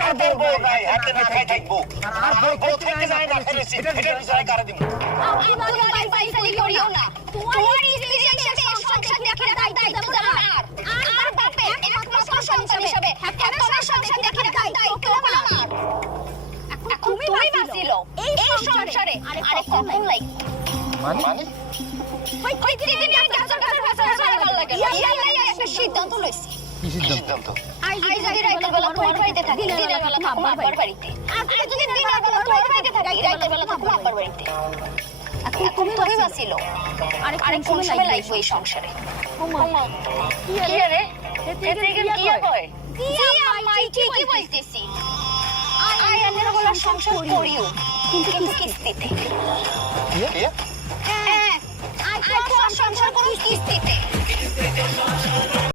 তার বউ নাই হাতে না খাই থাকবো আর বউ থেকে যায় না ফেলেছি এটা বিচারে কারে দিব আমার বাড়ি পাইছালি করিও না তোমার স্ত্রীর সাথে সংসার দেখার দায়িত্ব আমার আর বাপে একমাত্র সংসার হিসাবে একমাত্র সংসার দেখার দায়িত্ব আমার এখন তুমি বাঁচিলো এই সংসারে আরে কখন লাই মানে ওই দিদি আমি গাছর ভালো লাগে ইয়ালাই একটা সিদ্ধান্ত লইছি কি সিদ্ধান্ত আই যদি রাতের বেলা তোমার বাড়িতে থাকি দিনের বেলা থাকবো আব্বার বাড়িতে আর যদি দিনের বেলা তোমার বাড়িতে থাকি রাতের বেলা থাকবো আব্বার বাড়িতে এখন তুমি বাঁচিলো আরে কোন সময় লাইফ এই সংসারে ওমা কি রে এতে কি হয় জি আম্মাই ঠিকই বলতেছি আই আনের বলা সংসার করিও কিন্তু কিস্তিতে কি হ্যাঁ আই তো সংসার করুন কিস্তিতে